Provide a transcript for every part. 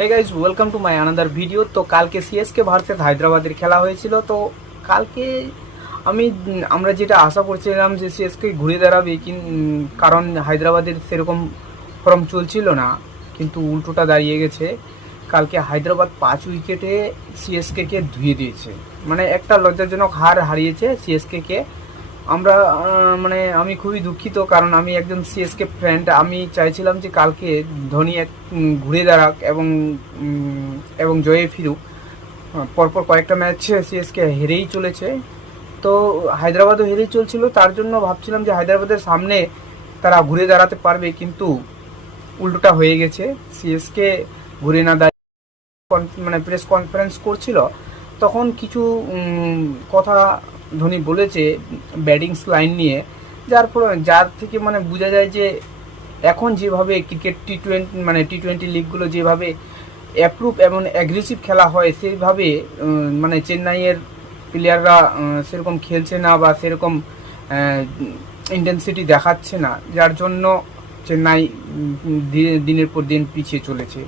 Hey guys welcome to my another video তো কালকে CSK versus হায়দ্রাবাদের খেলা হয়েছিল। তো কালকে আমি, আমরা যেটা আশা করছিলাম যে সিএসকে ঘুরে দাঁড়াবে, কিন- কারণ হায়দ্রাবাদের সেরকম ফর্ম চলছিল না, কিন্তু উল্টোটা দাঁড়িয়ে গেছে। কালকে হায়দ্রাবাদ পাঁচ উইকেটে সিএসকে কে ধুয়ে দিয়েছে। মানে একটা লজ্জাজনক হার হারিয়েছে সিএসকে কে। আমরা মানে আমি খুবই দুঃখিত, কারণ আমি একজন সিএসকে ফ্রেন্ড আমি চাইছিলাম যে কালকে ধোনি এক ঘুরে দাঁড়াক এবং এবং জয়ে ফিরুক। পরপর কয়েকটা ম্যাচ সিএসকে হেরেই চলেছে। তো হায়দ্রাবাদও হেরেই চলছিল, তার জন্য ভাবছিলাম যে হায়দ্রাবাদের সামনে তারা ঘুরে দাঁড়াতে পারবে, কিন্তু উল্টোটা হয়ে গেছে। সিএসকে ঘুরে না দাঁড়িয়ে মানে প্রেস কনফারেন্স করছিল। তখন কিছু কথা ধোনি বলেছে ব্যাটিংস লাইন নিয়ে, যার যার থেকে মানে বোঝা যায় যে এখন যেভাবে ক্রিকেট টি টোয়েন্টি মানে টি টোয়েন্টি লিগগুলো যেভাবে অ্যাপ্রুভ এবং অ্যাগ্রেসিভ খেলা হয়, সেইভাবে মানে চেন্নাইয়ের প্লেয়াররা সেরকম খেলছে না বা সেরকম ইন্টেন্সিটি দেখাচ্ছে না, যার জন্য চেন্নাই দিনের পর দিন পিছিয়ে চলেছে।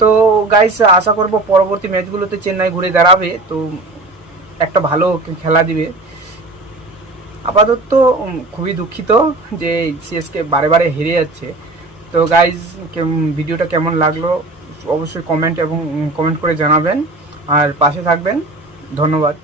তো গাইস আশা করব পরবর্তী ম্যাচগুলোতে চেন্নাই ঘুরে দাঁড়াবে, তো একটা ভালো খেলা দিবে। আপাতত খুবই দুঃখিত যে সিএসকে বারে বারে হেরে যাচ্ছে। তো গাইজ ভিডিওটা কেমন লাগল অবশ্যই কমেন্ট এবং কমেন্ট করে জানাবেন। আর পাশে থাকবেন। ধন্যবাদ।